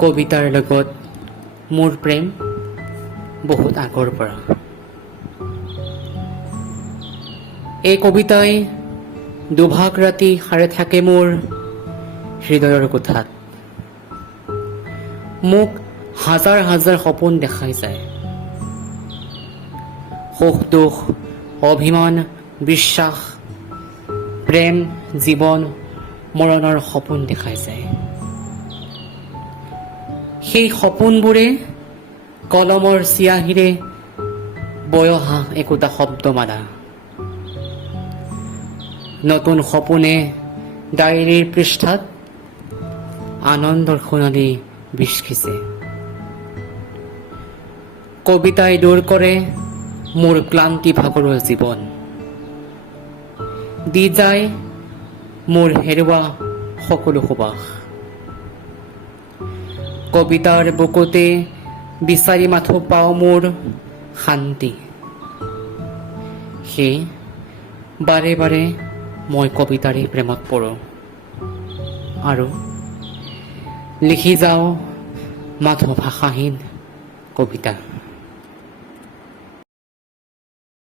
কবিতাৰ লগত মোৰ প্ৰেম বহুত আগৰ পৰা। এই কবিতাই দুভাগ ৰাতি সাৰে থাকে মোৰ হৃদয়ৰ কোঠাত। মোক হাজাৰ হাজাৰ সপোন দেখাই যায়। সুখ দুখ, অভিমান, বিশ্বাস, প্ৰেম, জীৱন, মৰণৰ সপোন দেখাই যায়। সেই সপোনবোৰে কলমৰ চিয়াহীৰে বৈ অহা একোটা শব্দমালা। নতুন সপোনে ডায়েৰীৰ পৃষ্ঠাত আনন্দৰ সোণালী বিষ্কিছে। কবিতাই দূৰ কৰে মোৰ ক্লান্তি ভাগৰুৱা জীৱন, দি যায় মোৰ হেৰুৱা সকলো সুবাস। কবিতাৰ বুকুতে বিচাৰি মাথো পাওঁ মোৰ শান্তি। সেয়ে বাৰে বাৰে মই কবিতাৰে প্ৰেমত পৰোঁ আৰু লিখি যাওঁ মাথো ভাষাহীন কবিতা।